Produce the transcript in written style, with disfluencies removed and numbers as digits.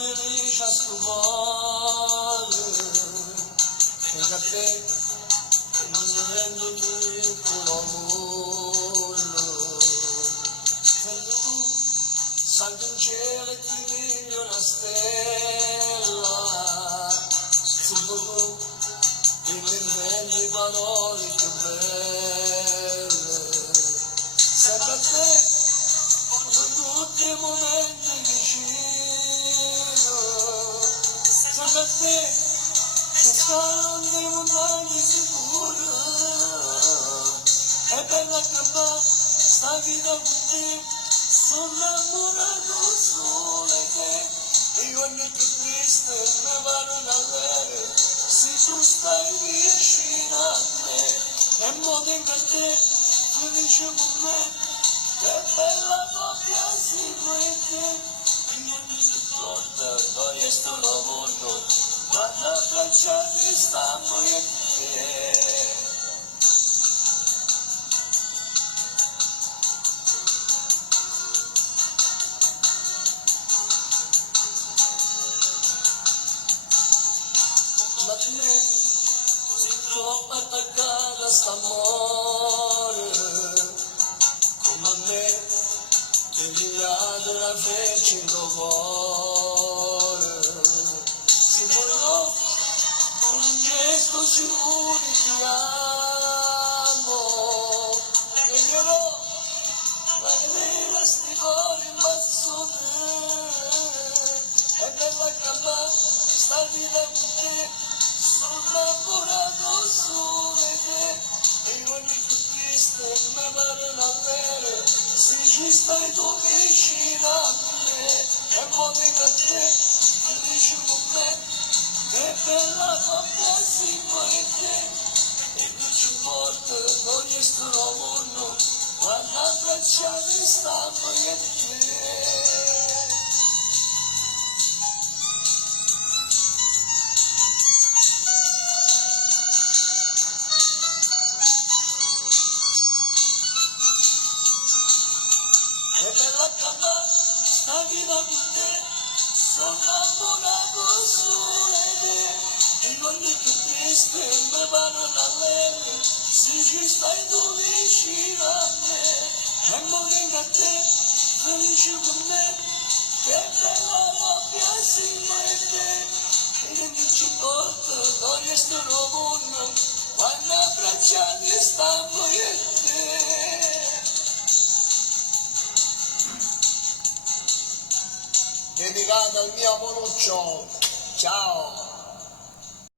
felice a sto cuore, perché a te non mi rendo piccolo mondo. Senti tu, salgo in cielo e ti piglio una stella, subito tu e mi inventi parole più belle. Sempre a te, tutti i momenti vicino, sempre a te, che scalano le montagne sicure, è bella accampare sta vita con te, sono innamorato solo di te, e ogni più triste mi pare una leve, se tu stai vicino a me, e mo tengo a te, felice con me. Che bella coppia siamo e te, in ogni seconda noi sto lavoro, quando abbracciati stiamo io e te. Ma me, così troppo attaccata a st'amore, come a me, deviato la fece in tuo cuore. Se voglio, con un gesto sicuro ti amo, regnerò la catena sti cuori in basso te. È bella campare, sta vita con te, sono innamorato solo di te, e ogni più triste mi pare una vera, se ci stai tu vicino a me, e mo tengo a te, felice con me, che bella coppia siamo e te, e non ci importa ogni sto mondo, quando abbracciati stiamo io e te. È bella cama, sta vita con te, sono innamorato solo di te, e ogni più triste mi pare una leve, se ci stai tu vicino a me, e mo tengo a te, felice con me, che bella coppia siamo e te, e che non ci importa noi sto mondo, quando abbracciati stiamo io e te. Dedicata al mio Monuccio, ciao!